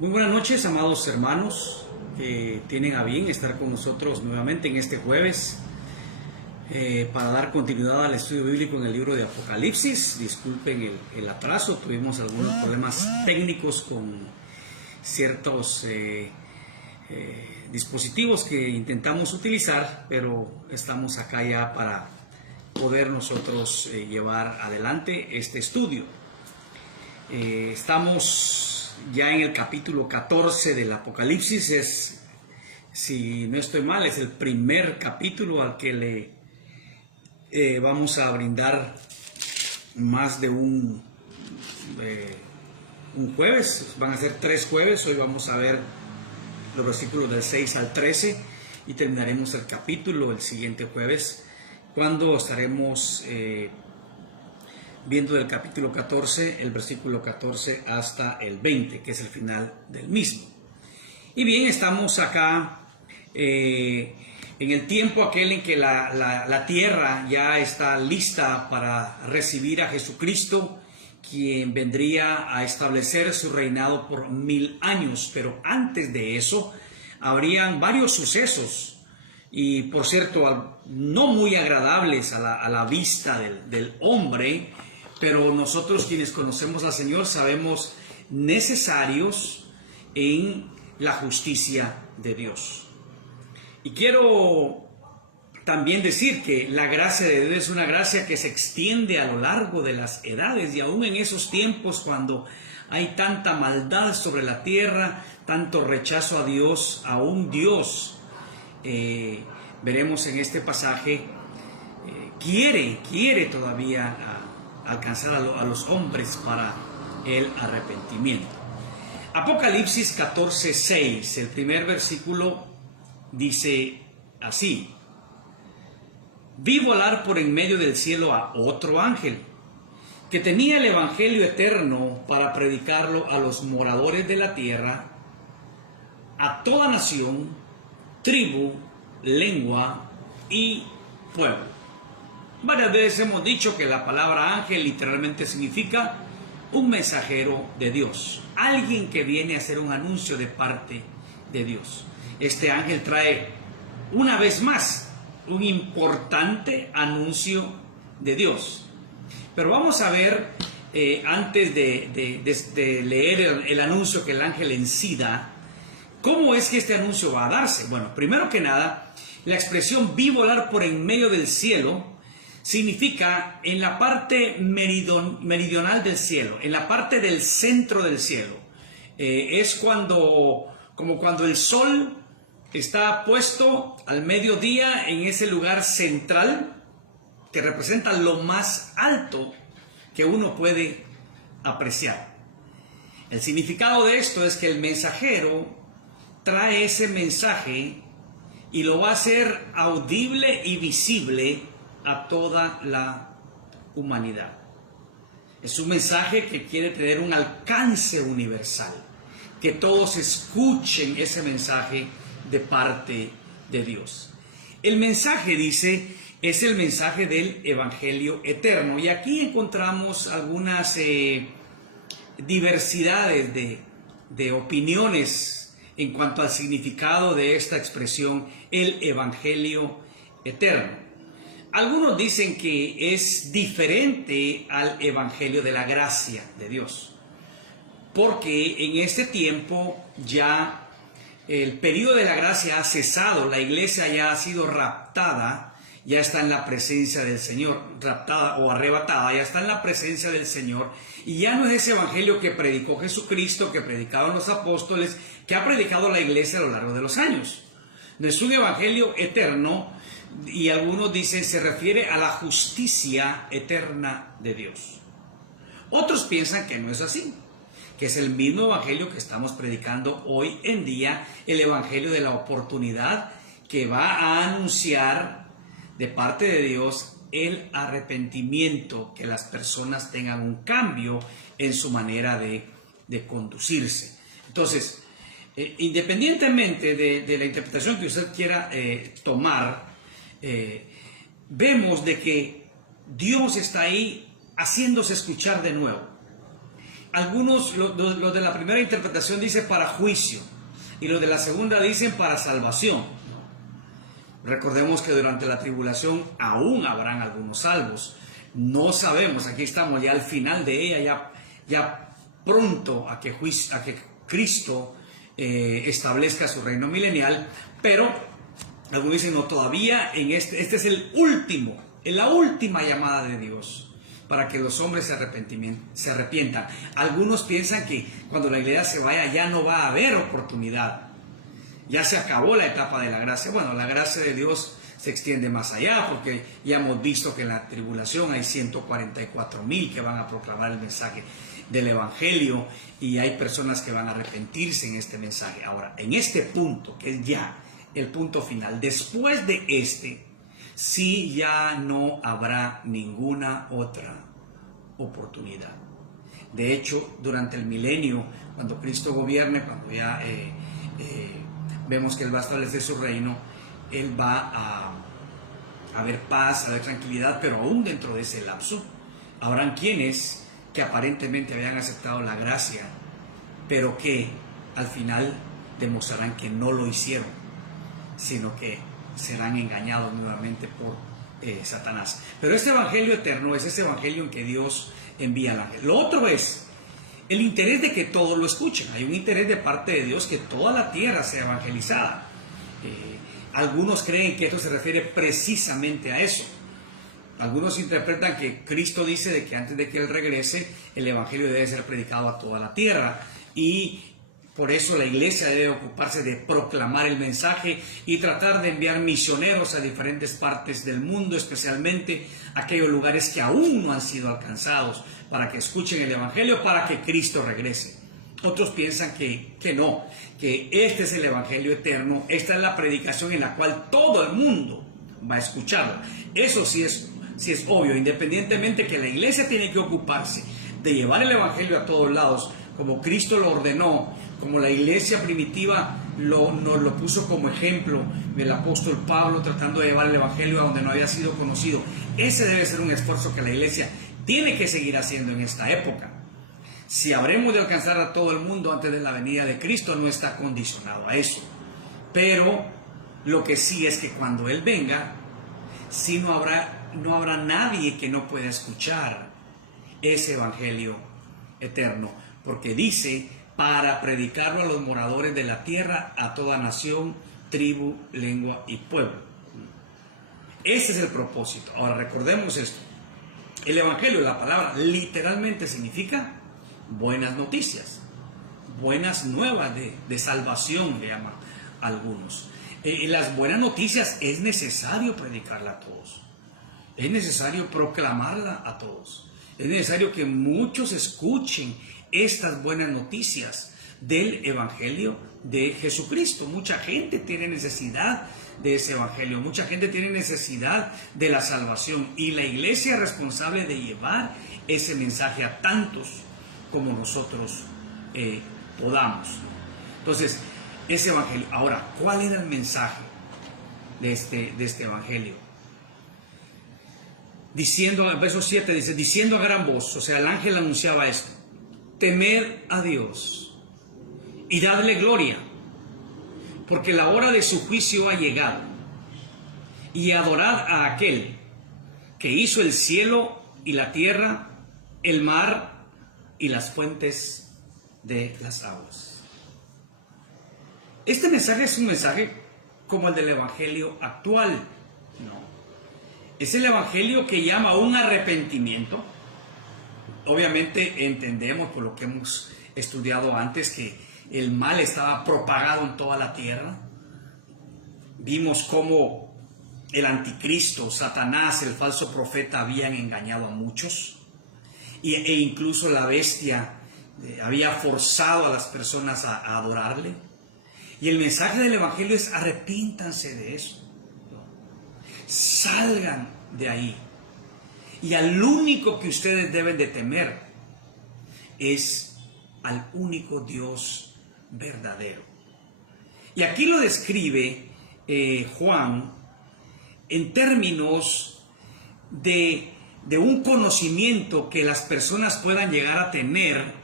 Muy buenas noches, amados hermanos que tienen a bien estar con nosotros nuevamente en este jueves para dar continuidad al estudio bíblico en el libro de Apocalipsis. Disculpen el atraso, tuvimos algunos problemas técnicos con ciertos dispositivos que intentamos utilizar, pero estamos acá ya para poder nosotros llevar adelante este estudio. Estamos ya en el capítulo 14 del Apocalipsis. Si no estoy mal, es el primer capítulo al que le vamos a brindar más de un jueves. Van a ser 3 jueves. Hoy vamos a ver los versículos del 6 al 13 y terminaremos el capítulo el siguiente jueves, cuando estaremos viendo del capítulo 14, el versículo 14 hasta el 20, que es el final del mismo. Y bien, estamos acá en el tiempo aquel en que la tierra ya está lista para recibir a Jesucristo, quien vendría a establecer su reinado por 1000 años. Pero antes de eso, habrían varios sucesos, y por cierto, no muy agradables a la vista del hombre, pero nosotros quienes conocemos al Señor sabemos necesarios en la justicia de Dios. Y quiero también decir que la gracia de Dios es una gracia que se extiende a lo largo de las edades, y aún en esos tiempos cuando hay tanta maldad sobre la tierra, tanto rechazo a Dios, aún Dios, veremos en este pasaje, quiere todavía alcanzar a los hombres para el arrepentimiento. Apocalipsis 14:6, el primer versículo dice así: vi volar por en medio del cielo a otro ángel, que tenía el evangelio eterno para predicarlo a los moradores de la tierra, a toda nación, tribu, lengua y pueblo. Varias veces hemos dicho que la palabra ángel literalmente significa un mensajero de Dios, alguien que viene a hacer un anuncio de parte de Dios. Este ángel trae una vez más un importante anuncio de Dios. Pero vamos a ver, antes de leer el anuncio que el ángel en sí da, ¿cómo es que este anuncio va a darse? Bueno, primero que nada, la expresión vi volar por en medio del cielo significa en la parte meridional del cielo, en la parte del centro del cielo. Es como cuando el sol está puesto al mediodía en ese lugar central que representa lo más alto que uno puede apreciar. El significado de esto es que el mensajero trae ese mensaje y lo va a hacer audible y visible a toda la humanidad. Es un mensaje que quiere tener un alcance universal, que todos escuchen ese mensaje de parte de Dios. El mensaje, dice, es el mensaje del evangelio eterno, y aquí encontramos algunas diversidades de opiniones en cuanto al significado de esta expresión, el evangelio eterno. Algunos dicen que es diferente al evangelio de la gracia de Dios, porque en este tiempo ya el periodo de la gracia ha cesado, la iglesia ya ha sido raptada, ya está en la presencia del Señor, raptada o arrebatada, ya está en la presencia del Señor, y ya no es ese evangelio que predicó Jesucristo, que predicaban los apóstoles, que ha predicado la iglesia a lo largo de los años. No es un evangelio eterno, y algunos dicen se refiere a la justicia eterna de Dios. Otros piensan que no es así, que es el mismo evangelio que estamos predicando hoy en día, el evangelio de la oportunidad que va a anunciar de parte de Dios el arrepentimiento, que las personas tengan un cambio en su manera de conducirse. Entonces, independientemente de la interpretación que usted quiera tomar, vemos de que Dios está ahí haciéndose escuchar de nuevo. algunos, los de la primera interpretación dicen para juicio y los de la segunda dicen para salvación. Recordemos que durante la tribulación aún habrán algunos salvos. No sabemos, aquí estamos ya al final de ella, ya pronto a que Cristo establezca su reino milenial, pero algunos dicen no, todavía en este es el último, es la última llamada de Dios para que los hombres se arrepientan. Algunos piensan que cuando la iglesia se vaya ya no va a haber oportunidad. Ya se acabó la etapa de la gracia. Bueno, la gracia de Dios se extiende más allá, porque ya hemos visto que en la tribulación hay 144,000 que van a proclamar el mensaje del Evangelio y hay personas que van a arrepentirse en este mensaje. Ahora, en este punto, que es ya el punto final, después de sí ya no habrá ninguna otra oportunidad. De hecho, durante el milenio, cuando Cristo gobierne, cuando ya vemos que Él va a establecer su reino, Él va a haber paz, a haber tranquilidad, pero aún dentro de ese lapso, habrán quienes que aparentemente habían aceptado la gracia, pero que al final demostrarán que no lo hicieron, sino que serán engañados nuevamente por Satanás. Pero este evangelio eterno es ese evangelio en que Dios envía al ángel. Lo otro es el interés de que todos lo escuchen. Hay un interés de parte de Dios que toda la tierra sea evangelizada. Algunos creen que esto se refiere precisamente a eso. Algunos interpretan que Cristo dice de que antes de que Él regrese, el evangelio debe ser predicado a toda la tierra, y por eso la iglesia debe ocuparse de proclamar el mensaje y tratar de enviar misioneros a diferentes partes del mundo, especialmente a aquellos lugares que aún no han sido alcanzados, para que escuchen el evangelio, para que Cristo regrese. Otros piensan que no, que este es el evangelio eterno, esta es la predicación en la cual todo el mundo va a escucharla. Eso sí es obvio, independientemente que la iglesia tiene que ocuparse de llevar el evangelio a todos lados, como Cristo lo ordenó, como la iglesia primitiva nos lo puso como ejemplo, el apóstol Pablo tratando de llevar el evangelio a donde no había sido conocido. Ese debe ser un esfuerzo que la iglesia tiene que seguir haciendo en esta época. Si habremos de alcanzar a todo el mundo antes de la venida de Cristo, no está condicionado a eso. Pero lo que sí es que cuando Él venga, sí no habrá nadie que no pueda escuchar ese evangelio eterno, porque dice, para predicarlo a los moradores de la tierra, a toda nación, tribu, lengua y pueblo. Ese es el propósito. Ahora recordemos esto. El evangelio, la palabra, literalmente significa buenas noticias, buenas nuevas de salvación, le llaman algunos. Las buenas noticias es necesario predicarla a todos. Es necesario proclamarla a todos. Es necesario que muchos escuchen estas buenas noticias del evangelio de Jesucristo. Mucha gente tiene necesidad de ese evangelio, mucha gente tiene necesidad de la salvación, y la iglesia es responsable de llevar ese mensaje a tantos como nosotros podamos. Entonces, ese evangelio. Ahora, ¿cuál era el mensaje de este evangelio? Diciendo, el verso 7 dice, diciendo a gran voz, o sea, el ángel anunciaba esto: temed a Dios y dadle gloria, porque la hora de su juicio ha llegado, y adorad a aquel que hizo el cielo y la tierra, el mar y las fuentes de las aguas. Este mensaje es un mensaje como el del evangelio actual, ¿no? Es el evangelio que llama a un arrepentimiento. Obviamente entendemos por lo que hemos estudiado antes que el mal estaba propagado en toda la tierra. Vimos cómo el anticristo, Satanás, el falso profeta, habían engañado a muchos, e incluso la bestia había forzado a las personas a adorarle. Y el mensaje del evangelio es: arrepíntanse de eso, salgan de ahí, y al único que ustedes deben de temer es al único Dios verdadero. Y aquí lo describe Juan en términos de un conocimiento que las personas puedan llegar a tener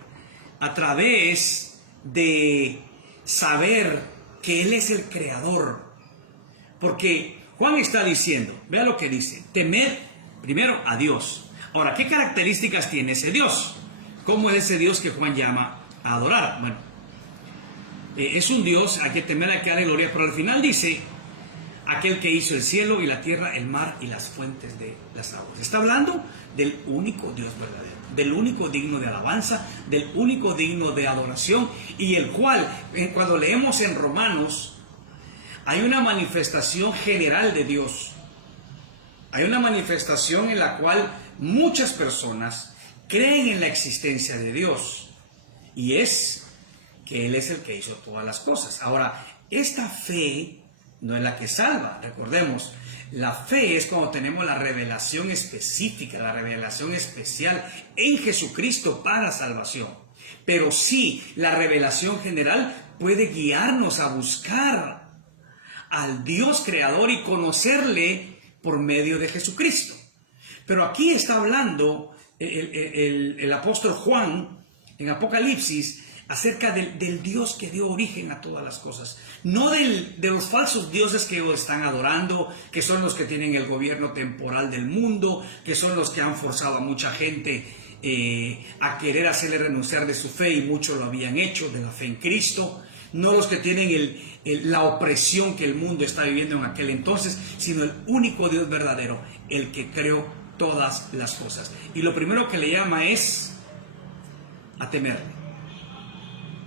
a través de saber que Él es el creador. Porque Juan está diciendo, vea lo que dice, temer primero a Dios. Ahora, ¿qué características tiene ese Dios? ¿Cómo es ese Dios que Juan llama a adorar? Bueno, es un Dios a que temer, a que darle gloria, pero al final dice, aquel que hizo el cielo y la tierra, el mar y las fuentes de las aguas. Está hablando del único Dios verdadero, del único digno de alabanza, del único digno de adoración, y el cual, cuando leemos en Romanos, hay una manifestación general de Dios. Hay una manifestación en la cual muchas personas creen en la existencia de Dios, y es que Él es el que hizo todas las cosas. Ahora, esta fe no es la que salva. Recordemos, la fe es cuando tenemos la revelación específica, la revelación especial en Jesucristo para salvación. Pero sí, la revelación general puede guiarnos a buscar al Dios creador y conocerle por medio de Jesucristo. Pero aquí está hablando el apóstol Juan en Apocalipsis acerca del Dios que dio origen a todas las cosas, no de los falsos dioses que hoy están adorando, que son los que tienen el gobierno temporal del mundo, que son los que han forzado a mucha gente a querer hacerle renunciar de su fe, y muchos lo habían hecho, de la fe en Cristo, no los que tienen la opresión que el mundo está viviendo en aquel entonces, sino el único Dios verdadero, el que creó todas las cosas. Y lo primero que le llama es a temerle.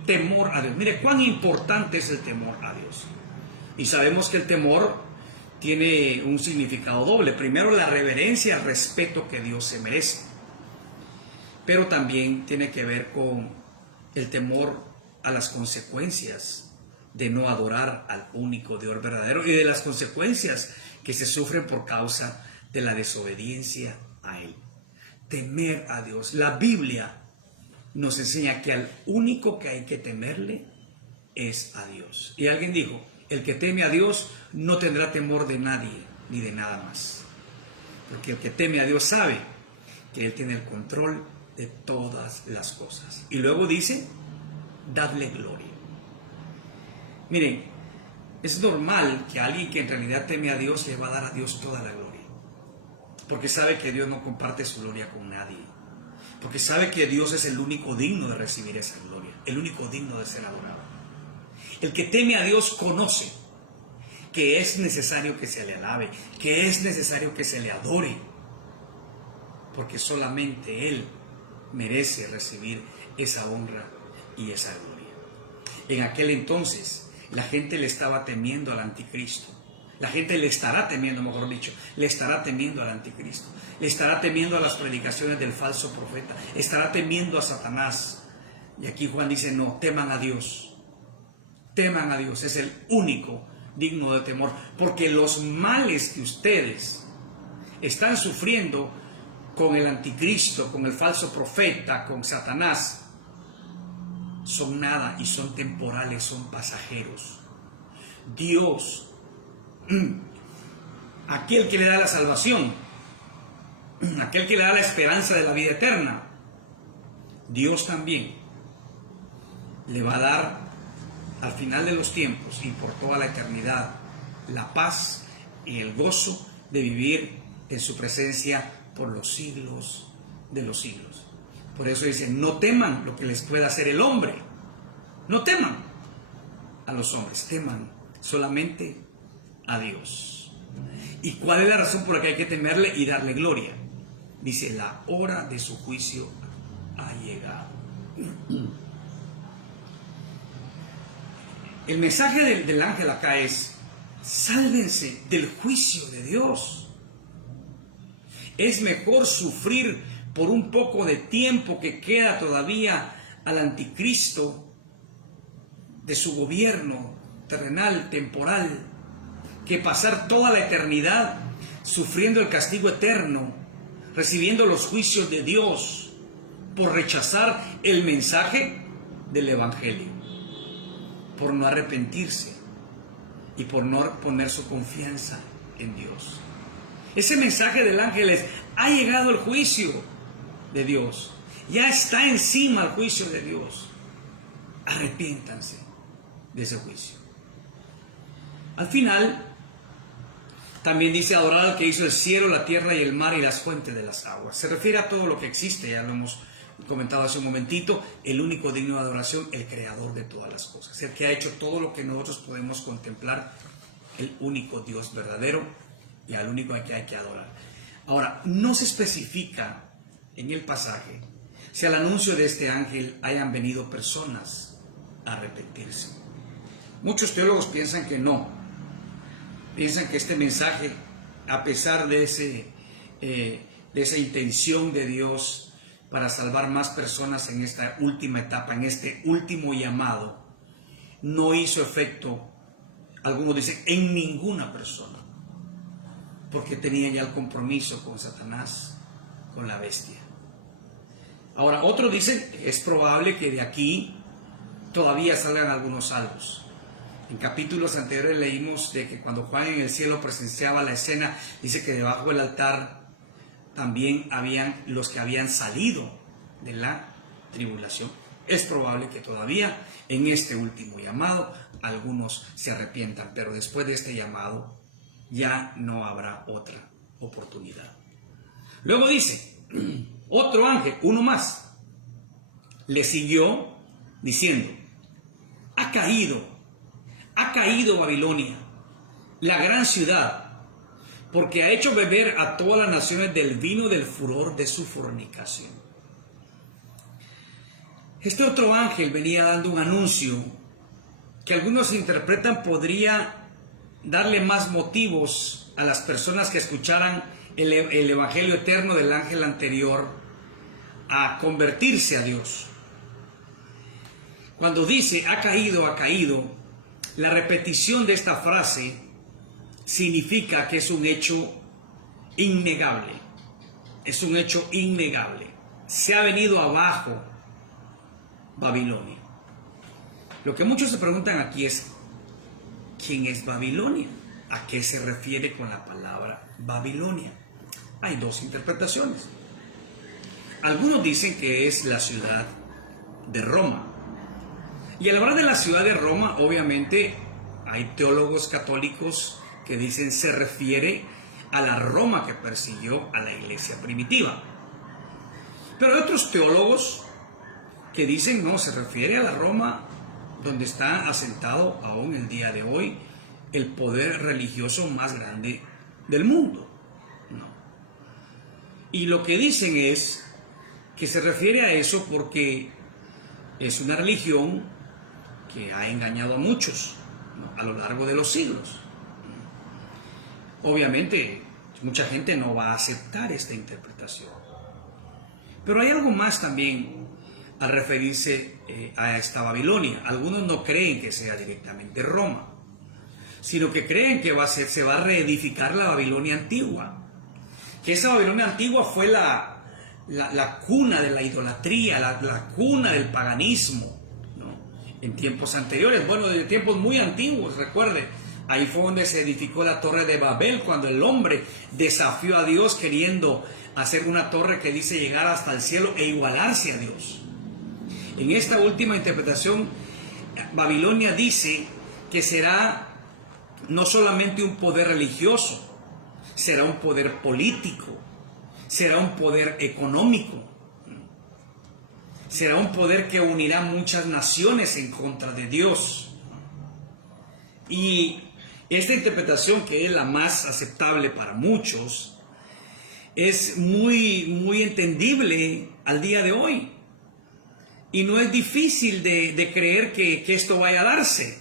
Temor a Dios. Mire cuán importante es el temor a Dios. Y sabemos que el temor tiene un significado doble. Primero, la reverencia, el respeto que Dios se merece. Pero también tiene que ver con el temor a las consecuencias de no adorar al único Dios verdadero, y de las consecuencias que se sufren por causa de la desobediencia a Él. Temer a Dios. La Biblia nos enseña que al único que hay que temerle es a Dios. Y alguien dijo, el que teme a Dios no tendrá temor de nadie ni de nada más. Porque el que teme a Dios sabe que Él tiene el control de todas las cosas. Y luego dice, dadle gloria. Miren, es normal que alguien que en realidad teme a Dios le va a dar a Dios toda la gloria. Porque sabe que Dios no comparte su gloria con nadie. Porque sabe que Dios es el único digno de recibir esa gloria, el único digno de ser adorado. El que teme a Dios conoce que es necesario que se le alabe, que es necesario que se le adore, porque solamente Él merece recibir esa honra y esa gloria. En aquel entonces, la gente le estaba temiendo al anticristo. La gente le estará temiendo, mejor dicho, le estará temiendo al anticristo, le estará temiendo a las predicaciones del falso profeta, estará temiendo a Satanás. Y aquí Juan dice, no, teman a Dios, es el único digno de temor, porque los males que ustedes están sufriendo con el anticristo, con el falso profeta, con Satanás, son nada y son temporales, son pasajeros. Dios, aquel que le da la salvación, aquel que le da la esperanza de la vida eterna, Dios también le va a dar al final de los tiempos y por toda la eternidad la paz y el gozo de vivir en su presencia por los siglos de los siglos. Por eso dice, no teman lo que les pueda hacer el hombre, no teman a los hombres, teman solamente a Dios. ¿Y cuál es la razón por la que hay que temerle y darle gloria? Dice, la hora de su juicio ha llegado. El mensaje del ángel acá es, sálvense del juicio de Dios. Es mejor sufrir por un poco de tiempo que queda todavía al anticristo de su gobierno terrenal, temporal, que pasar toda la eternidad sufriendo el castigo eterno, recibiendo los juicios de Dios por rechazar el mensaje del Evangelio, por no arrepentirse y por no poner su confianza en Dios. Ese mensaje del ángel es, ha llegado el juicio de Dios. Ya está encima el juicio de Dios. Arrepiéntanse de ese juicio. Al final, también dice adorar al que hizo el cielo, la tierra y el mar y las fuentes de las aguas. Se refiere a todo lo que existe, ya lo hemos comentado hace un momentito, el único digno de adoración, el creador de todas las cosas, el que ha hecho todo lo que nosotros podemos contemplar, el único Dios verdadero y al único al que hay que adorar. Ahora, no se especifica en el pasaje si al anuncio de este ángel hayan venido personas a arrepentirse. Muchos teólogos piensan que no. Piensan que este mensaje, a pesar de esa intención de Dios para salvar más personas en esta última etapa, en este último llamado, no hizo efecto, algunos dicen, en ninguna persona, porque tenían ya el compromiso con Satanás, con la bestia. Ahora, otros dicen, es probable que de aquí todavía salgan algunos salvos. En capítulos anteriores leímos de que cuando Juan en el cielo presenciaba la escena, dice que debajo del altar también habían los que habían salido de la tribulación. Es probable que todavía en este último llamado algunos se arrepientan, pero después de este llamado ya no habrá otra oportunidad. Luego dice, otro ángel, uno más, le siguió diciendo, ha caído Babilonia, la gran ciudad, porque ha hecho beber a todas las naciones del vino del furor de su fornicación. Este otro ángel venía dando un anuncio que algunos interpretan podría darle más motivos a las personas que escucharan el evangelio eterno del ángel anterior a convertirse a Dios. Cuando dice ha caído, la repetición de esta frase significa que es un hecho innegable. Es un hecho innegable. Se ha venido abajo Babilonia. Lo que muchos se preguntan aquí es, ¿quién es Babilonia? ¿A qué se refiere con la palabra Babilonia? Hay dos interpretaciones. Algunos dicen que es la ciudad de Roma. Y al hablar de la ciudad de Roma, obviamente hay teólogos católicos que dicen se refiere a la Roma que persiguió a la iglesia primitiva. Pero hay otros teólogos que dicen no, se refiere a la Roma donde está asentado aún el día de hoy el poder religioso más grande del mundo. No. Y lo que dicen es que se refiere a eso porque es una religión que ha engañado a muchos, ¿no?, a lo largo de los siglos. Obviamente, mucha gente no va a aceptar esta interpretación. Pero hay algo más también al referirse a esta Babilonia. Algunos no creen que sea directamente Roma, sino que creen que se va a reedificar la Babilonia antigua. Que esa Babilonia antigua fue la cuna de la idolatría, la cuna del paganismo, ¿no?, en tiempos anteriores, bueno, de tiempos muy antiguos. Recuerde, ahí fue donde se edificó la torre de Babel, cuando el hombre desafió a Dios queriendo hacer una torre que dice llegar hasta el cielo e igualarse a Dios. En esta última interpretación, Babilonia dice que será no solamente un poder religioso, será un poder político, será un poder económico, será un poder que unirá muchas naciones en contra de Dios. Y esta interpretación, que es la más aceptable para muchos, es muy entendible al día de hoy. Y no es difícil de creer que esto vaya a darse.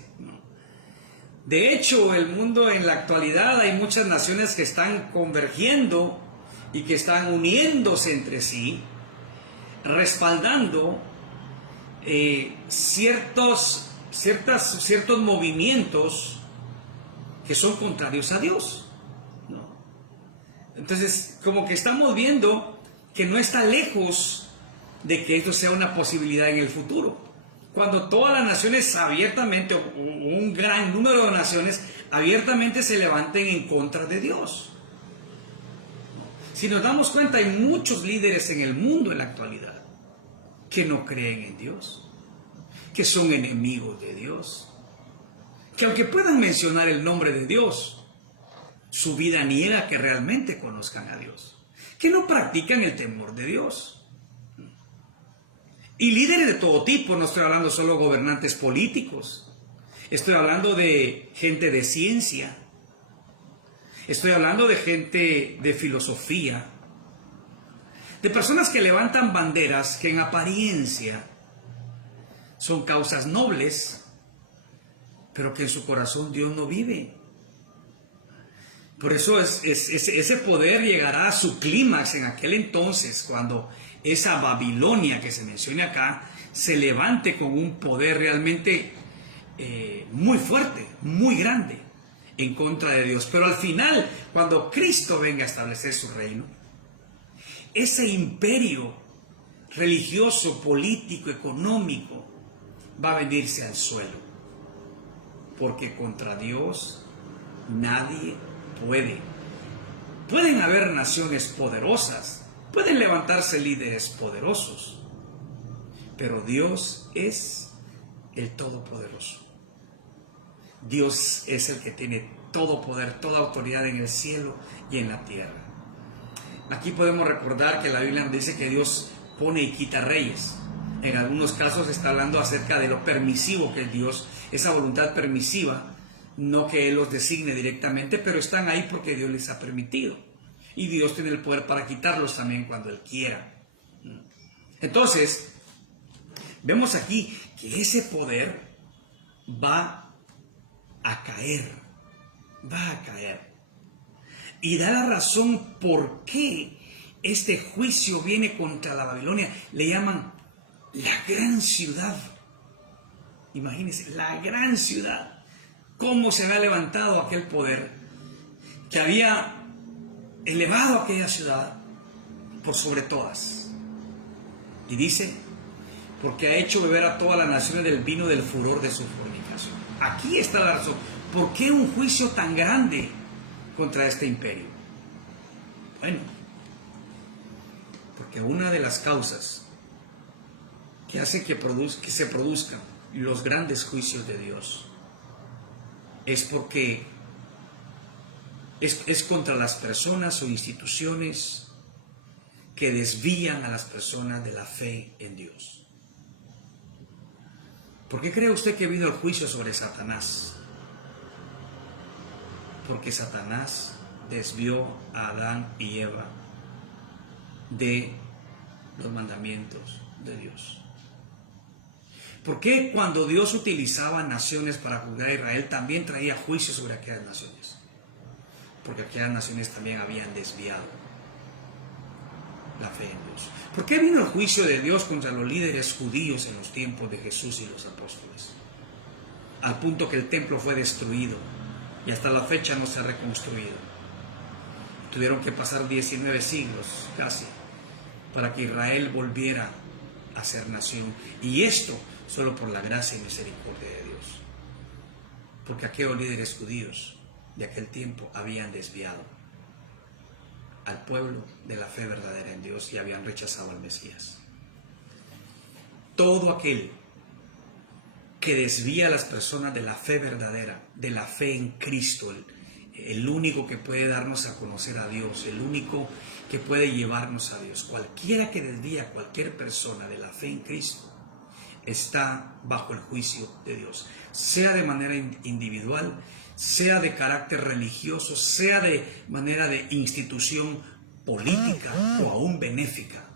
De hecho, el mundo en la actualidad hay muchas naciones que están convergiendo y que están uniéndose entre sí, respaldando ciertos movimientos que son contrarios a Dios, ¿no? Entonces, como que estamos viendo que no está lejos de que esto sea una posibilidad en el futuro, cuando todas las naciones abiertamente, o un gran número de naciones abiertamente se levanten en contra de Dios. Si nos damos cuenta, hay muchos líderes en el mundo en la actualidad que no creen en Dios, que son enemigos de Dios, que aunque puedan mencionar el nombre de Dios, su vida niega que realmente conozcan a Dios, que no practican el temor de Dios. Y líderes de todo tipo, no estoy hablando solo de gobernantes políticos, estoy hablando de gente de ciencia, estoy hablando de gente de filosofía, de personas que levantan banderas que en apariencia son causas nobles, pero que en su corazón Dios no vive. Por eso ese poder llegará a su clímax en aquel entonces, cuando esa Babilonia que se menciona acá se levante con un poder realmente muy fuerte, muy grande en contra de Dios. Pero al final, cuando Cristo venga a establecer su reino, ese imperio religioso, político, económico va a venirse al suelo, porque contra Dios nadie puede. Pueden haber naciones poderosas, pueden levantarse líderes poderosos, pero Dios es el Todopoderoso. Dios es el que tiene todo poder, toda autoridad en el cielo y en la tierra. Aquí podemos recordar que la Biblia dice que Dios pone y quita reyes. En algunos casos está hablando acerca de lo permisivo que es Dios, esa voluntad permisiva, no que Él los designe directamente, pero están ahí porque Dios les ha permitido. Y Dios tiene el poder para quitarlos también cuando Él quiera. Entonces, vemos aquí que ese poder va a caer. Y da la razón por qué este juicio viene contra la Babilonia. Le llaman la gran ciudad. Imagínense, la gran ciudad. Cómo se había levantado aquel poder que había elevado aquella ciudad por sobre todas. Y dice, porque ha hecho beber a todas las naciones del vino del furor de su fornicación. Aquí está la razón. ¿Por qué un juicio tan grande contra este imperio? Bueno, porque una de las causas que hace que se produzcan los grandes juicios de Dios es porque es contra las personas o instituciones que desvían a las personas de la fe en Dios. ¿Por qué cree usted que ha habido el juicio sobre Satanás? Porque Satanás desvió a Adán y Eva de los mandamientos de Dios. ¿Por qué cuando Dios utilizaba naciones para juzgar a Israel también traía juicio sobre aquellas naciones? Porque aquellas naciones también habían desviado la fe en Dios. ¿Por qué vino el juicio de Dios contra los líderes judíos en los tiempos de Jesús y los apóstoles? Al punto que el templo fue destruido y hasta la fecha no se ha reconstruido. Tuvieron que pasar 19 siglos casi para que Israel volviera a ser nación. Y esto solo por la gracia y misericordia de Dios. Porque aquellos líderes judíos de aquel tiempo habían desviado al pueblo de la fe verdadera en Dios y habían rechazado al Mesías. Todo aquel que desvía a las personas de la fe verdadera, de la fe en Cristo, el único que puede darnos a conocer a Dios, el único que puede llevarnos a Dios, cualquiera que desvía a cualquier persona de la fe en Cristo, está bajo el juicio de Dios, sea de manera individual, sea de carácter religioso, sea de manera de institución política o aún benéfica,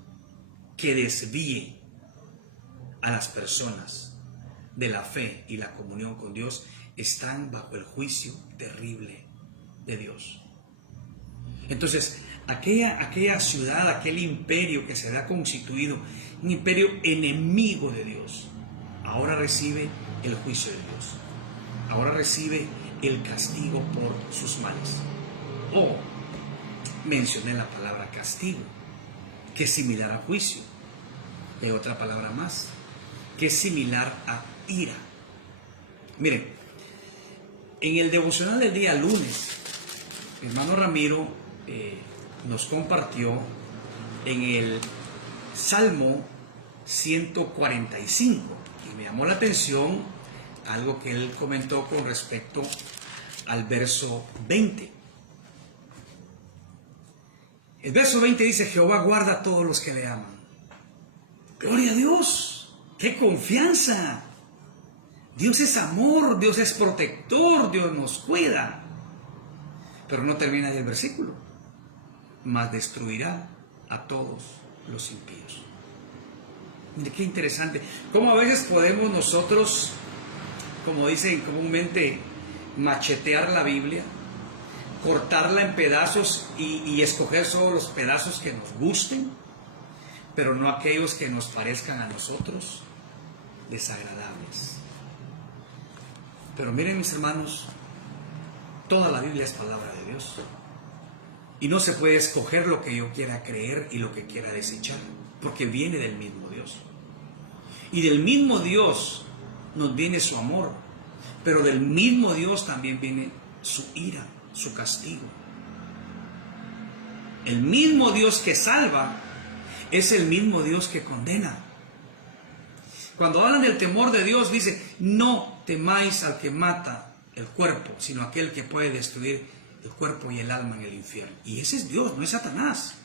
que desvíe a las personas de la fe y la comunión con Dios, están bajo el juicio terrible de Dios. Entonces, aquella ciudad, aquel imperio que se había constituido, un imperio enemigo de Dios, ahora recibe el juicio de Dios. Ahora recibe el castigo por sus males. Mencioné la palabra castigo, que es similar a juicio. Hay otra palabra más, que es similar a ira. Miren, en el devocional del día lunes, mi hermano Ramiro nos compartió en el Salmo 145. Y me llamó la atención algo que él comentó con respecto al verso 20. El verso 20 dice: Jehová guarda a todos los que le aman. Gloria a Dios, qué confianza. Dios es amor, Dios es protector, Dios nos cuida. Pero no termina ahí el versículo: mas destruirá a todos los impíos. Mire qué interesante, cómo a veces podemos nosotros, como dicen comúnmente, machetear la Biblia, cortarla en pedazos y escoger solo los pedazos que nos gusten, pero no aquellos que nos parezcan a nosotros desagradables. Pero miren, mis hermanos, toda la Biblia es palabra de Dios. Y no se puede escoger lo que yo quiera creer y lo que quiera desechar, porque viene del mismo Dios. Y del mismo Dios nos viene su amor, pero del mismo Dios también viene su ira, su castigo. El mismo Dios que salva es el mismo Dios que condena. Cuando hablan del temor de Dios, dice: no temáis al que mata el cuerpo, sino aquel que puede destruir el cuerpo y el alma en el infierno. Y ese es Dios, no es Satanás,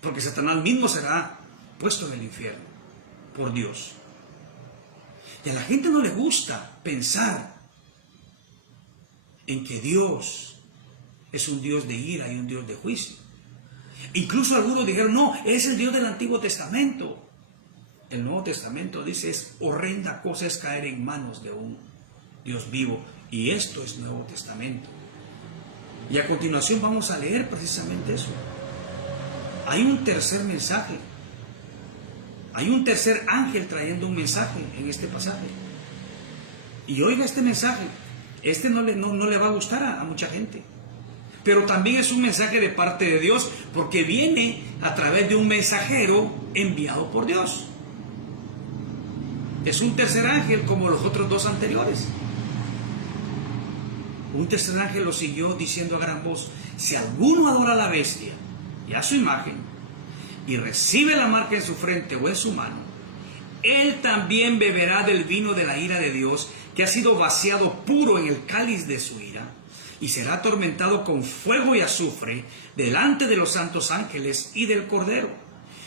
porque Satanás mismo será puesto en el infierno por Dios. Y a la gente no le gusta pensar en que Dios es un Dios de ira y un Dios de juicio. Incluso algunos dijeron: no, es el Dios del Antiguo Testamento. El Nuevo Testamento dice: es horrenda cosa es caer en manos de un Dios vivo. Y esto es Nuevo Testamento. Y a continuación vamos a leer precisamente eso. Hay un tercer mensaje. Hay un tercer ángel trayendo un mensaje en este pasaje. Y oiga este mensaje. Este no le va a gustar a mucha gente. Pero también es un mensaje de parte de Dios, porque viene a través de un mensajero enviado por Dios. Es un tercer ángel como los otros dos anteriores. Un tercer ángel lo siguió diciendo a gran voz: si alguno adora a la bestia y a su imagen, y recibe la marca en su frente o en su mano, él también beberá del vino de la ira de Dios, que ha sido vaciado puro en el cáliz de su ira, y será atormentado con fuego y azufre delante de los santos ángeles y del Cordero.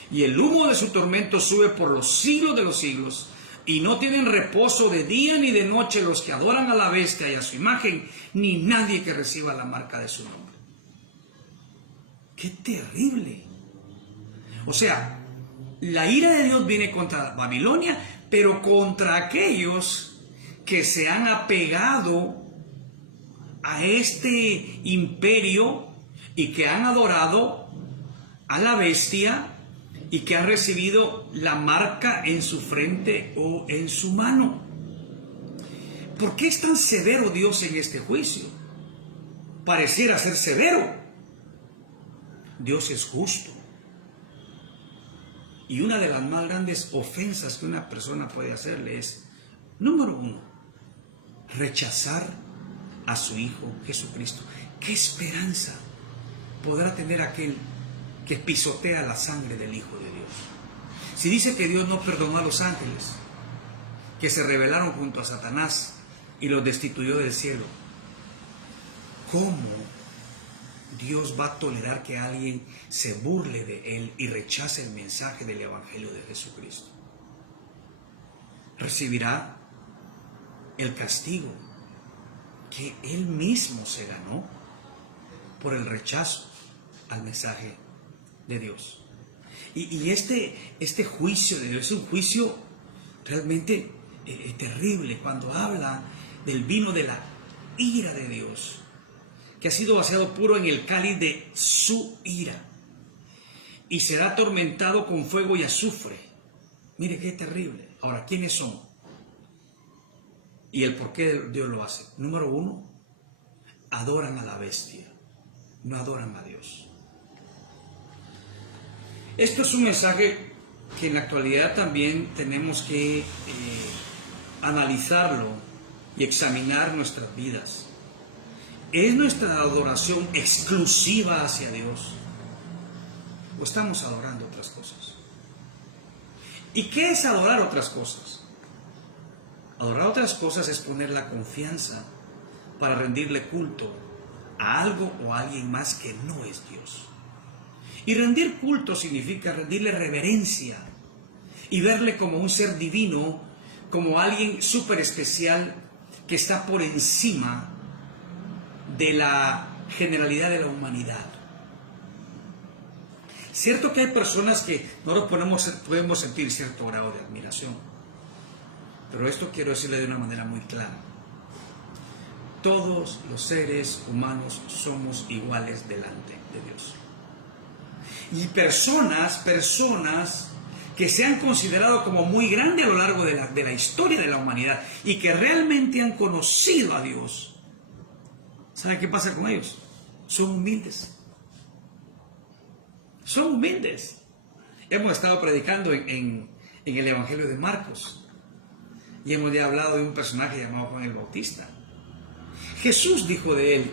Y el humo de su tormento sube por los siglos de los siglos, y no tienen reposo de día ni de noche los que adoran a la bestia y a su imagen, ni nadie que reciba la marca de su nombre. ¡Qué terrible! O sea, la ira de Dios viene contra Babilonia, pero contra aquellos que se han apegado a este imperio y que han adorado a la bestia y que han recibido la marca en su frente o en su mano. ¿Por qué es tan severo Dios en este juicio? Pareciera ser severo. Dios es justo. Y una de las más grandes ofensas que una persona puede hacerle es, número uno, rechazar a su Hijo Jesucristo. ¿Qué esperanza podrá tener aquel que pisotea la sangre del Hijo de Dios? Si dice que Dios no perdonó a los ángeles, que se rebelaron junto a Satanás y los destituyó del cielo, ¿cómo Dios va a tolerar que alguien se burle de Él y rechace el mensaje del Evangelio de Jesucristo? Recibirá el castigo que Él mismo se ganó por el rechazo al mensaje de Dios. Y este juicio de Dios es un juicio realmente terrible, cuando habla del vino de la ira de Dios, que ha sido vaciado puro en el cáliz de su ira, y será atormentado con fuego y azufre. Mire qué terrible. Ahora, ¿quiénes son? Y el por qué Dios lo hace. Número uno, adoran a la bestia, no adoran a Dios. Esto es un mensaje que en la actualidad también tenemos que analizarlo y examinar nuestras vidas. ¿Es nuestra adoración exclusiva hacia Dios? ¿O estamos adorando otras cosas? ¿Y qué es adorar otras cosas? Adorar otras cosas es poner la confianza para rendirle culto a algo o a alguien más que no es Dios. Y rendir culto significa rendirle reverencia y verle como un ser divino, como alguien súper especial que está por encima de la generalidad de la humanidad. Cierto que hay personas que no podemos sentir cierto grado de admiración, pero esto quiero decirle de una manera muy clara. Todos los seres humanos somos iguales delante de Dios. Y personas que se han considerado como muy grandes a lo largo de la historia de la humanidad y que realmente han conocido a Dios, ¿sabe qué pasa con ellos? Son humildes. Son humildes. Hemos estado predicando en el Evangelio de Marcos y hemos ya hablado de un personaje llamado Juan el Bautista. Jesús dijo de él: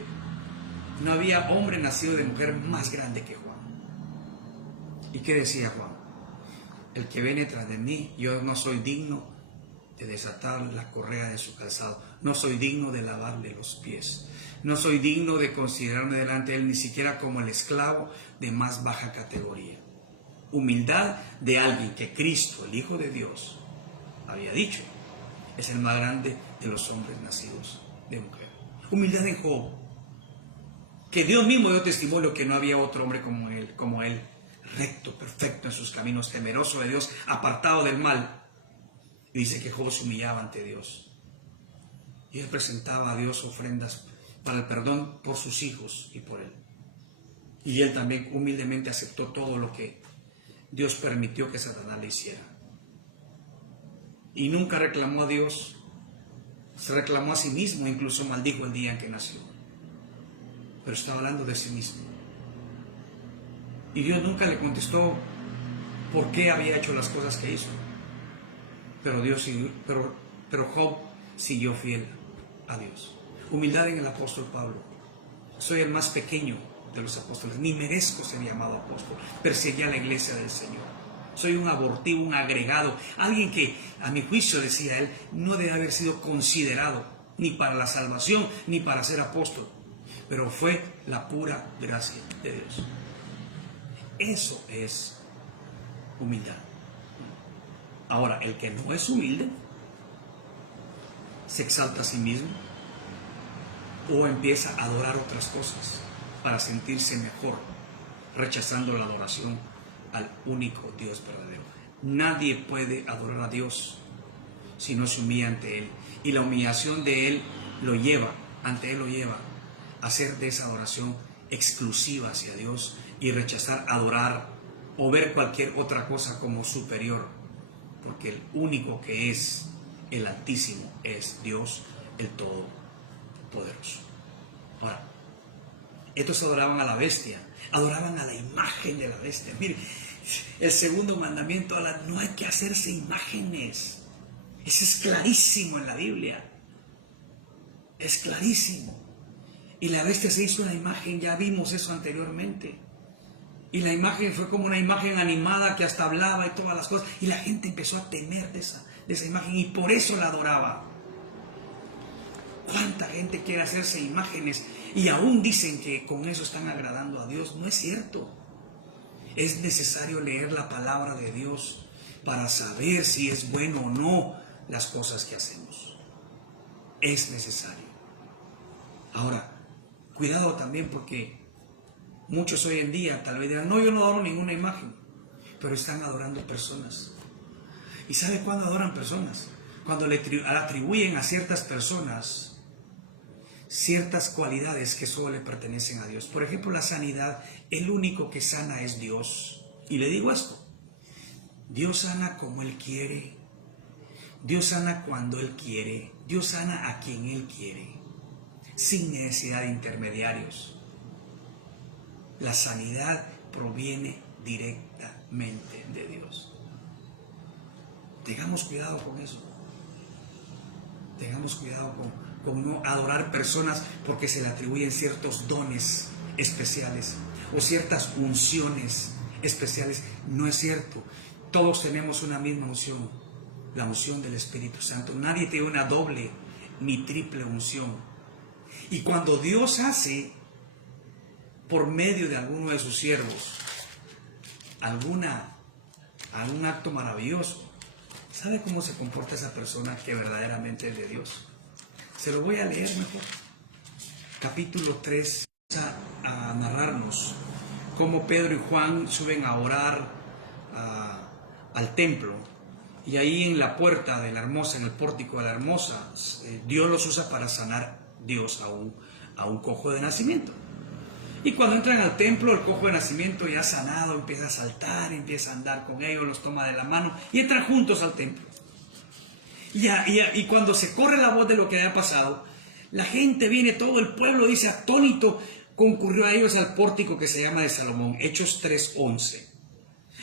no había hombre nacido de mujer más grande que Juan. ¿Y qué decía Juan? El que viene tras de mí, yo no soy digno de desatar la correa de su calzado, no soy digno de lavarle los pies, no soy digno de considerarme delante de él ni siquiera como el esclavo de más baja categoría. Humildad de alguien que Cristo, el Hijo de Dios, había dicho, es el más grande de los hombres nacidos de mujer. Humildad en Job, que Dios mismo dio testimonio que no había otro hombre como él, recto, perfecto en sus caminos, temeroso de Dios, apartado del mal. Y dice que Job se humillaba ante Dios. Y él presentaba a Dios ofrendas para el perdón por sus hijos y por él. Y él también humildemente aceptó todo lo que Dios permitió que Satanás le hiciera. Y nunca reclamó a Dios, se reclamó a sí mismo, incluso maldijo el día en que nació. Pero estaba hablando de sí mismo. Y Dios nunca le contestó por qué había hecho las cosas que hizo. Pero Job siguió fiel a Dios. Humildad en el apóstol Pablo. Soy el más pequeño de los apóstoles, ni merezco ser llamado apóstol. Perseguí a la iglesia del Señor. Soy un abortivo, un agregado, alguien que, a mi juicio, decía él, no debe haber sido considerado ni para la salvación ni para ser apóstol. Pero fue la pura gracia de Dios. Eso es humildad. Ahora, el que no es humilde se exalta a sí mismo o empieza a adorar otras cosas para sentirse mejor, rechazando la adoración al único Dios verdadero. Nadie puede adorar a Dios si no se humilla ante Él. Y la humillación de Él lo lleva a hacer de esa adoración exclusiva hacia Dios y rechazar adorar o ver cualquier otra cosa como superior, porque el único que es el Altísimo es Dios, el Todopoderoso. Ahora, estos adoraban a la bestia, adoraban a la imagen de la bestia. Mire, el segundo mandamiento habla, no hay que hacerse imágenes. Eso es clarísimo en la Biblia. Es clarísimo. Y la bestia se hizo una imagen, ya vimos eso anteriormente. Y la imagen fue como una imagen animada que hasta hablaba y todas las cosas. Y la gente empezó a temer de esa imagen y por eso la adoraba. ¿Cuánta gente quiere hacerse imágenes y aún dicen que con eso están agradando a Dios? No es cierto. Es necesario leer la palabra de Dios para saber si es bueno o no las cosas que hacemos. Es necesario. Ahora, cuidado también porque muchos hoy en día tal vez dirán, no, yo no adoro ninguna imagen, pero están adorando personas. ¿Y sabe cuándo adoran personas? Cuando le atribuyen a ciertas personas ciertas cualidades que solo le pertenecen a Dios. Por ejemplo, la sanidad, el único que sana es Dios. Y le digo esto, Dios sana como Él quiere, Dios sana cuando Él quiere, Dios sana a quien Él quiere, sin necesidad de intermediarios. La sanidad proviene directamente de Dios. Tengamos cuidado con eso. Tengamos cuidado con no adorar personas porque se le atribuyen ciertos dones especiales o ciertas unciones especiales. No es cierto. Todos tenemos una misma unción, la unción del Espíritu Santo. Nadie tiene una doble ni triple unción. Y cuando Dios hace, por medio de alguno de sus siervos, algún acto maravilloso, ¿sabe cómo se comporta esa persona que verdaderamente es de Dios? Se lo voy a leer mejor. Capítulo 3, a narrarnos cómo Pedro y Juan suben a orar al templo, y ahí en la puerta de la hermosa, en el pórtico de la hermosa, Dios los usa para sanar Dios a un cojo de nacimiento. Y cuando entran al templo, el cojo de nacimiento ya sanado empieza a saltar, empieza a andar con ellos, los toma de la mano y entran juntos al templo. Y cuando se corre la voz de lo que había pasado, la gente viene, todo el pueblo, dice, atónito, concurrió a ellos al pórtico que se llama de Salomón, Hechos 3:11.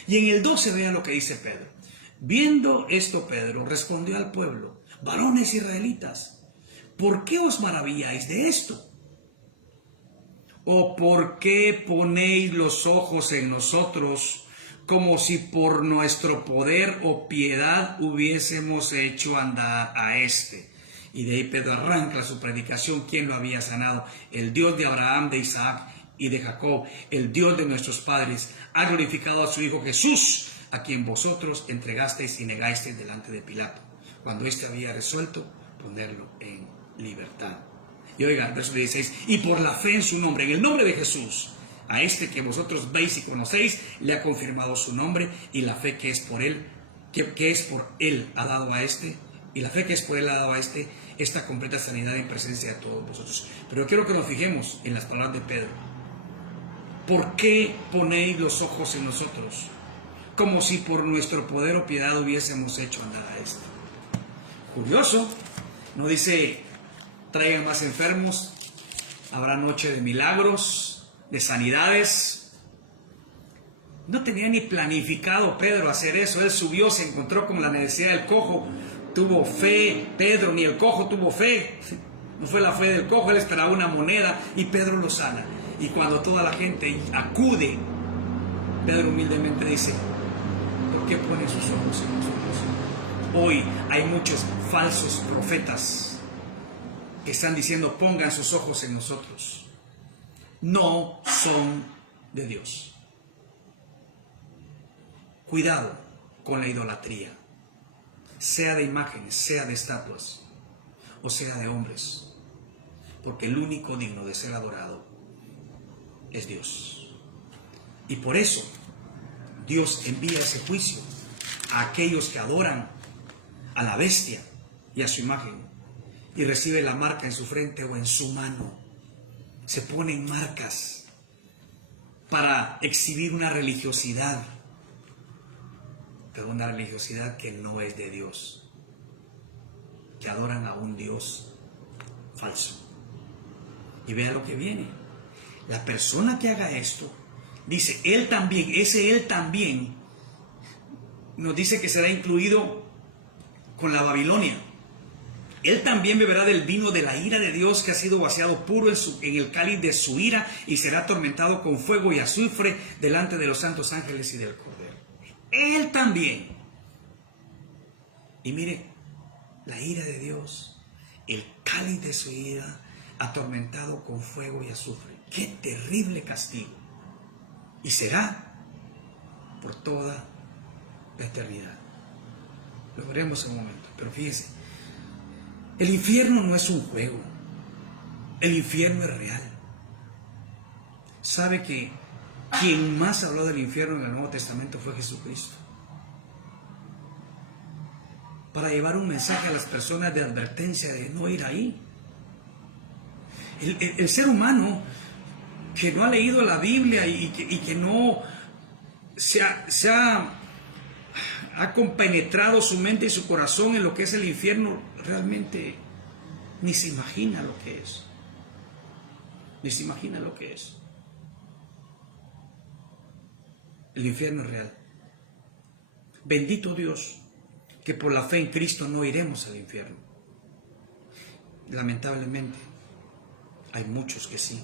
Y en el 12 vean lo que dice Pedro. Viendo esto, Pedro respondió al pueblo: varones israelitas, ¿por qué os maravilláis de esto? ¿O por qué ponéis los ojos en nosotros como si por nuestro poder o piedad hubiésemos hecho andar a este? Y de ahí Pedro arranca su predicación. ¿Quién lo había sanado? El Dios de Abraham, de Isaac y de Jacob, el Dios de nuestros padres, ha glorificado a su Hijo Jesús, a quien vosotros entregasteis y negasteis delante de Pilato, cuando éste había resuelto ponerlo en libertad. Y oigan, verso 16, y por la fe en su nombre, en el nombre de Jesús, a este que vosotros veis y conocéis, le ha confirmado su nombre, y la fe que es por él, que es por él ha dado a este, y la fe que es por él ha dado a este, esta completa sanidad en presencia de todos vosotros. Pero quiero que nos fijemos en las palabras de Pedro. ¿Por qué ponéis los ojos en nosotros, como si por nuestro poder o piedad hubiésemos hecho andar a esto? Curioso, no dice: traigan más enfermos, habrá noche de milagros, de sanidades. No tenía ni planificado Pedro hacer eso. Él subió, se encontró con la necesidad del cojo, tuvo fe. Pedro, ni el cojo tuvo fe, no fue la fe del cojo, él esperaba una moneda y Pedro lo sana. Y cuando toda la gente acude, Pedro humildemente dice: ¿por qué ponen sus ojos en nosotros? Hoy hay muchos falsos profetas que están diciendo: pongan sus ojos en nosotros. No son de Dios. Cuidado con la idolatría, sea de imágenes, sea de estatuas o sea de hombres, porque el único digno de ser adorado es Dios. Y por eso Dios envía ese juicio a aquellos que adoran a la bestia y a su imagen, y recibe la marca en su frente o en su mano. Se ponen marcas para exhibir una religiosidad, pero una religiosidad que no es de Dios, que adoran a un Dios falso. Y vea lo que viene. La persona que haga esto, dice, él también, ese él también, nos dice que será incluido con la Babilonia. Él también beberá del vino de la ira de Dios, que ha sido vaciado puro en el cáliz de su ira, y será atormentado con fuego y azufre delante de los santos ángeles y del Cordero. Él también. Y mire, la ira de Dios, el cáliz de su ira, atormentado con fuego y azufre. ¡Qué terrible castigo! Y será por toda la eternidad. Lo veremos en un momento, pero fíjese, el infierno no es un juego, el infierno es real. ¿Sabe que quien más habló del infierno en el Nuevo Testamento fue Jesucristo? Para llevar un mensaje a las personas de advertencia de no ir ahí. El ser humano que no ha leído la Biblia y que no ha compenetrado su mente y su corazón en lo que es el infierno, realmente ni se imagina lo que es. Ni se imagina lo que es. El infierno es real. Bendito Dios, que por la fe en Cristo no iremos al infierno. Lamentablemente, hay muchos que sí.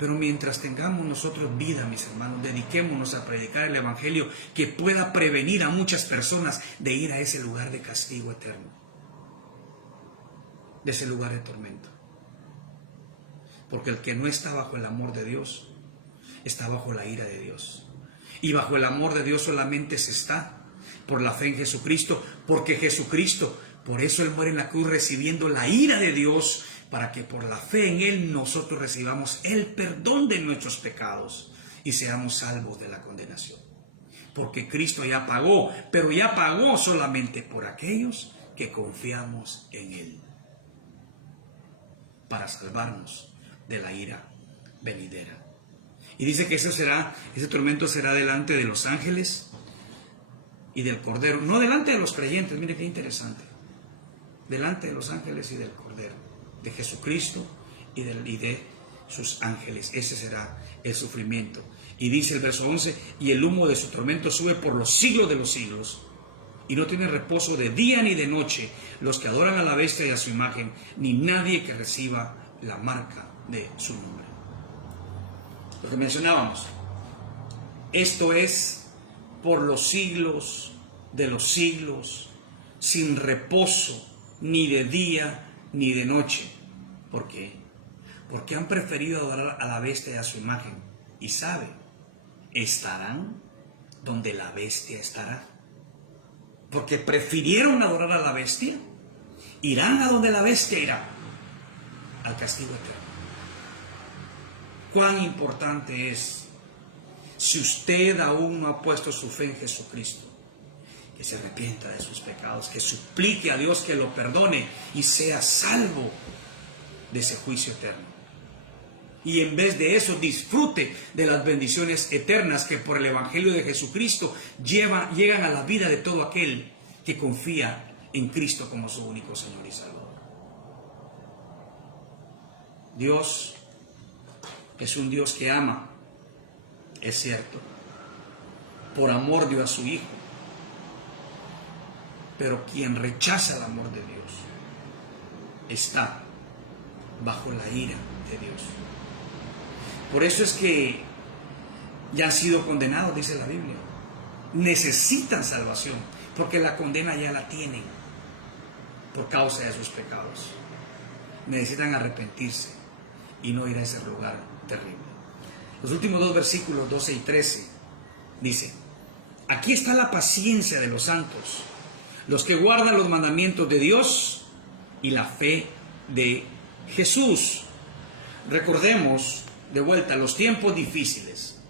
Pero mientras tengamos nosotros vida, mis hermanos, dediquémonos a predicar el Evangelio que pueda prevenir a muchas personas de ir a ese lugar de castigo eterno, de ese lugar de tormento. Porque el que no está bajo el amor de Dios, está bajo la ira de Dios. Y bajo el amor de Dios solamente se está por la fe en Jesucristo, porque Jesucristo, por eso Él muere en la cruz recibiendo la ira de Dios, para que por la fe en Él nosotros recibamos el perdón de nuestros pecados y seamos salvos de la condenación. Porque Cristo ya pagó, pero ya pagó solamente por aquellos que confiamos en Él, para salvarnos de la ira venidera. Y dice que ese tormento será delante de los ángeles y del Cordero, no delante de los creyentes, mire qué interesante, delante de los ángeles y del Cordero, de Jesucristo y de sus ángeles. Ese será el sufrimiento. Y dice el verso 11, y el humo de su tormento sube por los siglos de los siglos, y no tiene reposo de día ni de noche los que adoran a la bestia y a su imagen, ni nadie que reciba la marca de su nombre. Lo que mencionábamos, esto es por los siglos de los siglos, sin reposo ni de día ni de noche. ¿Por qué? Porque han preferido adorar a la bestia y a su imagen. Y sabe, estarán donde la bestia estará. Porque prefirieron adorar a la bestia, irán a donde la bestia irá, al castigo eterno. Cuán importante es, si usted aún no ha puesto su fe en Jesucristo, que se arrepienta de sus pecados, que suplique a Dios que lo perdone y sea salvo de ese juicio eterno. Y en vez de eso disfrute de las bendiciones eternas que por el Evangelio de Jesucristo llegan a la vida de todo aquel que confía en Cristo como su único Señor y Salvador. Dios es un Dios que ama, es cierto, por amor dio a su Hijo, pero quien rechaza el amor de Dios está bajo la ira de Dios. Por eso es que ya han sido condenados, dice la Biblia. Necesitan salvación, porque la condena ya la tienen por causa de sus pecados. Necesitan arrepentirse y no ir a ese lugar terrible. Los últimos dos versículos, 12 y 13, dice: aquí está la paciencia de los santos, los que guardan los mandamientos de Dios y la fe de Jesús. Recordemos de vuelta los tiempos difíciles.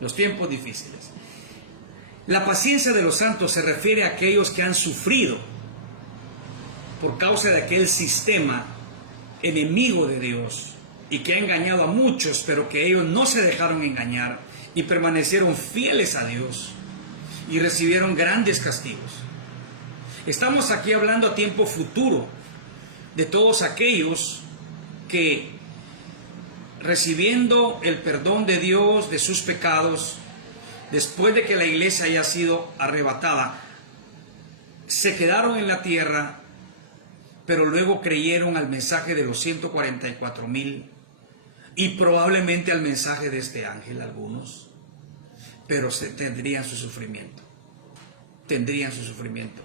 Los tiempos difíciles. La paciencia de los santos se refiere a aquellos que han sufrido por causa de aquel sistema enemigo de Dios y que ha engañado a muchos, pero que ellos no se dejaron engañar y permanecieron fieles a Dios y recibieron grandes castigos. Estamos aquí hablando a tiempo futuro de todos aquellos que, recibiendo el perdón de Dios de sus pecados, después de que la iglesia haya sido arrebatada, se quedaron en la tierra, pero luego creyeron al mensaje de los 144,000 y probablemente al mensaje de este ángel algunos, pero tendrían su sufrimiento. Tendrían su sufrimiento.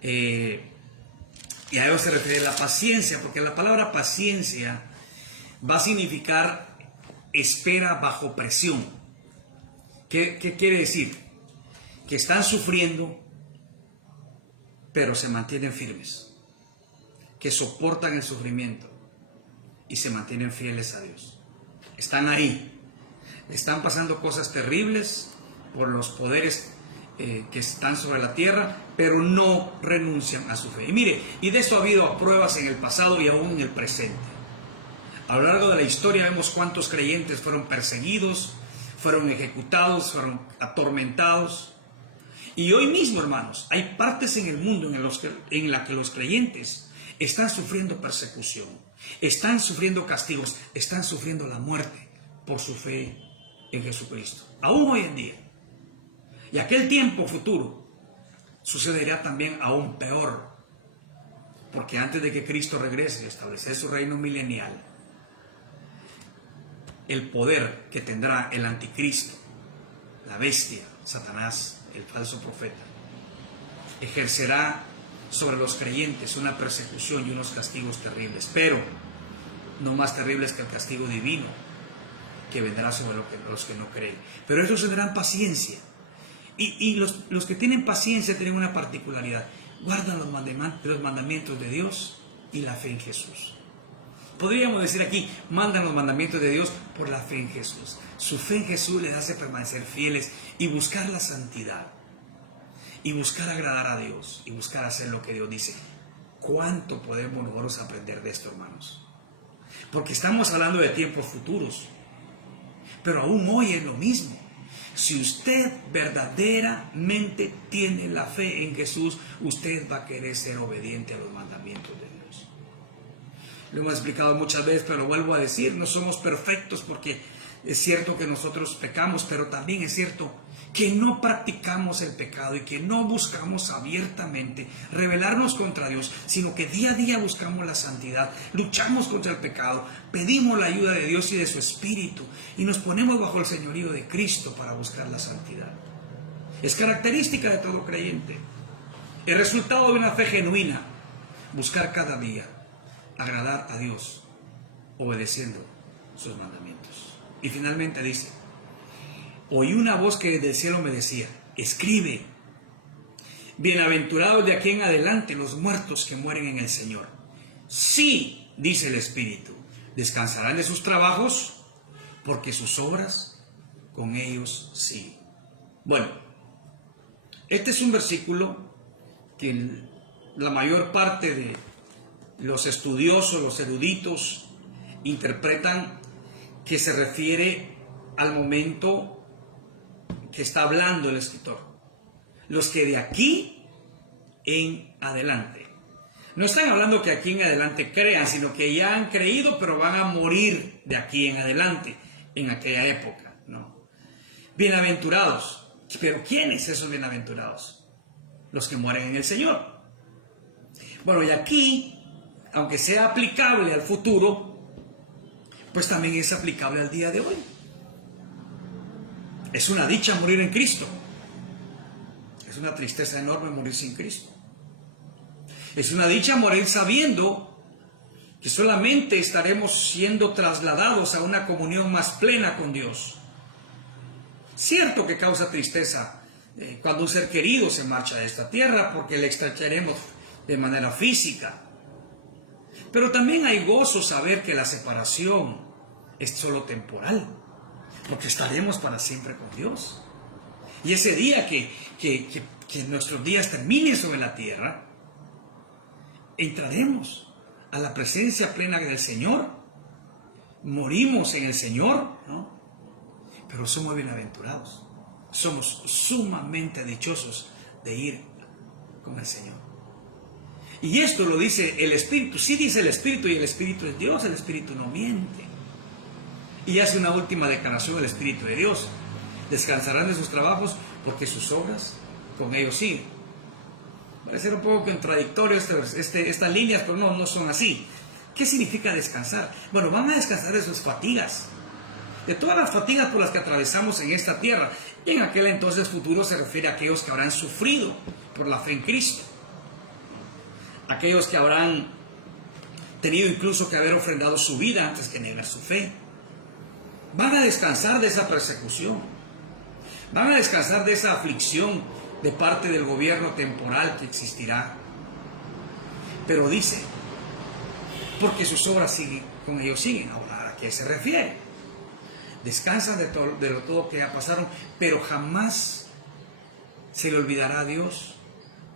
Y a eso se refiere la paciencia, porque la palabra paciencia va a significar espera bajo presión. ¿Qué quiere decir? Que están sufriendo, pero se mantienen firmes, que soportan el sufrimiento y se mantienen fieles a Dios. Están ahí, están pasando cosas terribles por los poderes que están sobre la tierra, pero no renuncian a su fe. Y mire, y de esto ha habido pruebas en el pasado y aún en el presente. A lo largo de la historia vemos cuántos creyentes fueron perseguidos, fueron ejecutados, fueron atormentados. Y hoy mismo, hermanos, hay partes en el mundo en las que los creyentes están sufriendo persecución, están sufriendo castigos, están sufriendo la muerte por su fe en Jesucristo. Aún hoy en día. Y aquel tiempo futuro sucederá también aún peor, porque antes de que Cristo regrese y establecer su reino milenial, el poder que tendrá el anticristo, la bestia, Satanás, el falso profeta. Ejercerá sobre los creyentes una persecución y unos castigos terribles, pero no más terribles que el castigo divino que vendrá sobre los que no creen. Pero ellos tendrán paciencia. Y los que tienen paciencia tienen una particularidad: guardan los mandamientos de Dios y la fe en Jesús. Podríamos decir aquí, mandan los mandamientos de Dios por la fe en Jesús. Su fe en Jesús les hace permanecer fieles y buscar la santidad, y buscar agradar a Dios, y buscar hacer lo que Dios dice. ¿Cuánto podemos nosotros aprender de esto, hermanos? Porque estamos hablando de tiempos futuros, pero aún hoy es lo mismo. Si usted verdaderamente tiene la fe en Jesús, usted va a querer ser obediente a los mandamientos de Dios. Lo hemos explicado muchas veces, pero lo vuelvo a decir: no somos perfectos, porque es cierto que nosotros pecamos, pero también es cierto que no practicamos el pecado y que no buscamos abiertamente rebelarnos contra Dios, sino que día a día buscamos la santidad, luchamos contra el pecado, pedimos la ayuda de Dios y de su Espíritu, y nos ponemos bajo el señorío de Cristo para buscar la santidad. Es característica de todo creyente. El resultado de una fe genuina: buscar cada día agradar a Dios, obedeciendo sus mandamientos. Y finalmente dice: oí una voz que desde el cielo me decía: escribe, bienaventurados de aquí en adelante los muertos que mueren en el Señor. Sí, dice el Espíritu, descansarán de sus trabajos, porque sus obras con ellos siguen. Bueno, este es un versículo que la mayor parte de los estudiosos, los eruditos, interpretan que se refiere al momento que está hablando el escritor. Los que de aquí en adelante. No están hablando que aquí en adelante crean, sino que ya han creído, pero van a morir de aquí en adelante, en aquella época, ¿no? Bienaventurados. ¿Pero quiénes esos bienaventurados? Los que mueren en el Señor. Bueno, y aquí, aunque sea aplicable al futuro, pues también es aplicable al día de hoy. Es una dicha morir en Cristo. Es una tristeza enorme morir sin Cristo. Es una dicha morir sabiendo que solamente estaremos siendo trasladados a una comunión más plena con Dios. Cierto que causa tristeza cuando un ser querido se marcha de esta tierra, porque le extrañaremos de manera física. Pero también hay gozo saber que la separación es solo temporal, porque estaremos para siempre con Dios. Y ese día que nuestros días terminen sobre la tierra, entraremos a la presencia plena del Señor. Morimos en el Señor, ¿no? Pero somos bienaventurados. Somos sumamente dichosos de ir con el Señor. Y esto lo dice el Espíritu. Sí dice el Espíritu, y el Espíritu es Dios. El Espíritu no miente. Y hace una última declaración el Espíritu de Dios: descansarán de sus trabajos, porque sus obras con ellos siguen. Parece un poco contradictorio estas líneas, pero no son así. ¿Qué significa descansar? Bueno, van a descansar de sus fatigas, de todas las fatigas por las que atravesamos en esta tierra. Y en aquel entonces futuro se refiere a aquellos que habrán sufrido por la fe en Cristo, aquellos que habrán tenido incluso que haber ofrendado su vida antes que negar su fe. Van a descansar de esa persecución, van a descansar de esa aflicción de parte del gobierno temporal que existirá. Pero dice, porque sus obras siguen, con ellos siguen. Ahora, ¿a qué se refiere? Descansan de todo que ya pasaron, pero jamás se le olvidará a Dios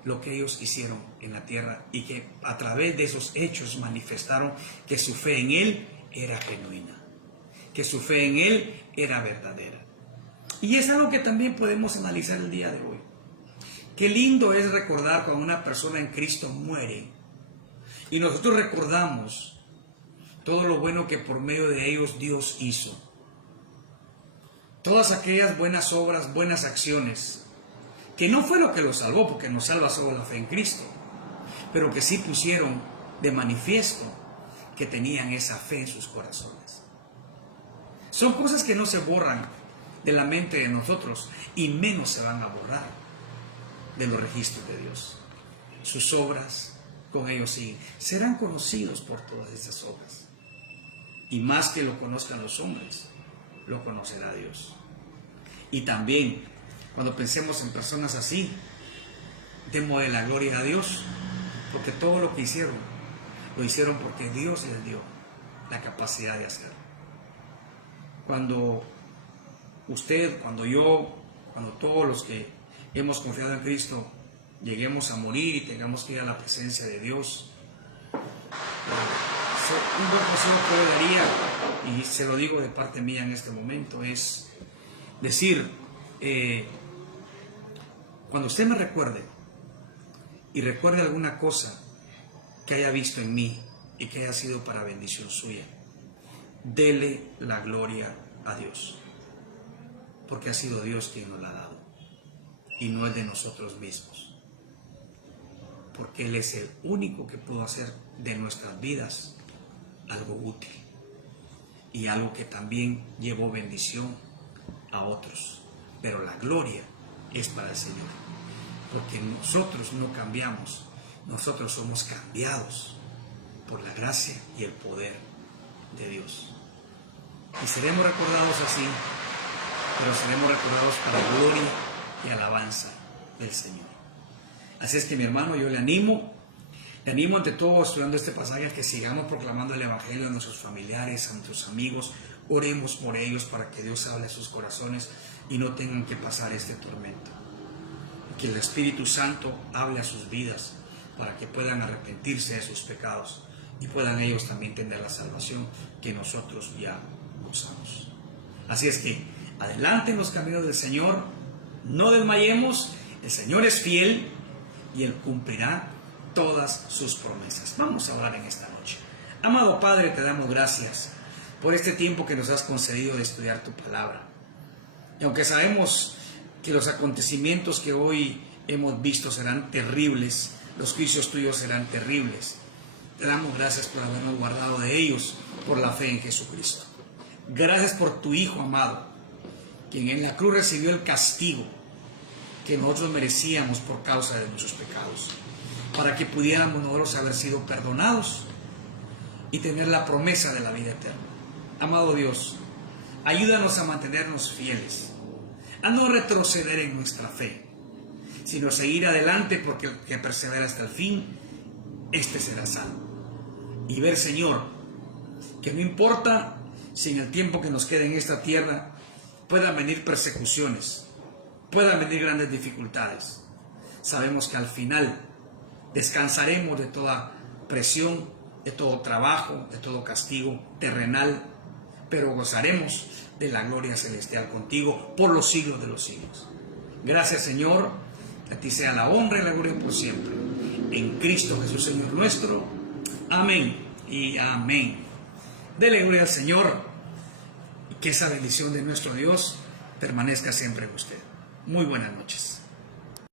lo que ellos hicieron en la tierra, y que a través de esos hechos manifestaron que su fe en Él era genuina, que su fe en Él era verdadera. Y es algo que también podemos analizar el día de hoy. Qué lindo es recordar cuando una persona en Cristo muere y nosotros recordamos todo lo bueno que por medio de ellos Dios hizo. Todas aquellas buenas obras, buenas acciones, que no fue lo que los salvó, porque nos salva solo la fe en Cristo, pero que sí pusieron de manifiesto que tenían esa fe en sus corazones. Son cosas que no se borran de la mente de nosotros y menos se van a borrar de los registros de Dios. Sus obras con ellos siguen. Serán conocidos por todas esas obras. Y más que lo conozcan los hombres, lo conocerá Dios. Y también, cuando pensemos en personas así, démosle la gloria a Dios, porque todo lo que hicieron, lo hicieron porque Dios les dio la capacidad de hacerlo. Cuando usted, cuando yo, cuando todos los que hemos confiado en Cristo, lleguemos a morir y tengamos que ir a la presencia de Dios, un buen consejo que yo daría, y se lo digo de parte mía en este momento, es decir, cuando usted me recuerde y recuerde alguna cosa que haya visto en mí y que haya sido para bendición suya, dele la gloria a Dios, porque ha sido Dios quien nos la ha dado y no es de nosotros mismos, porque Él es el único que pudo hacer de nuestras vidas algo útil y algo que también llevó bendición a otros, pero la gloria es para el Señor, porque nosotros no cambiamos, nosotros somos cambiados por la gracia y el poder de Dios. Y seremos recordados así, pero seremos recordados para gloria y alabanza del Señor. Así es que, mi hermano, yo le animo ante todo, estudiando este pasaje, a que sigamos proclamando el Evangelio a nuestros familiares, a nuestros amigos. Oremos por ellos para que Dios hable a sus corazones y no tengan que pasar este tormento. Que el Espíritu Santo hable a sus vidas para que puedan arrepentirse de sus pecados y puedan ellos también tener la salvación que nosotros ya gozamos. Así es que adelante en los caminos del Señor, no desmayemos, el Señor es fiel y Él cumplirá todas sus promesas. Vamos a orar en esta noche. Amado Padre, te damos gracias por este tiempo que nos has concedido de estudiar tu palabra. Y aunque sabemos que los acontecimientos que hoy hemos visto serán terribles, los juicios tuyos serán terribles, te damos gracias por habernos guardado de ellos por la fe en Jesucristo. Gracias por tu Hijo amado, quien en la cruz recibió el castigo que nosotros merecíamos por causa de nuestros pecados, para que pudiéramos nosotros haber sido perdonados y tener la promesa de la vida eterna. Amado Dios, ayúdanos a mantenernos fieles, a no retroceder en nuestra fe, sino seguir adelante, porque el que persevera hasta el fin, este será salvo. Y ver, Señor, que no importa si en el tiempo que nos quede en esta tierra puedan venir persecuciones, puedan venir grandes dificultades, sabemos que al final descansaremos de toda presión, de todo trabajo, de todo castigo terrenal, pero gozaremos de la gloria celestial contigo por los siglos de los siglos. Gracias, Señor, a ti sea la honra y la gloria por siempre. En Cristo Jesús, Señor nuestro. Amén y amén. Dele gloria al Señor y que esa bendición de nuestro Dios permanezca siempre en usted. Muy buenas noches.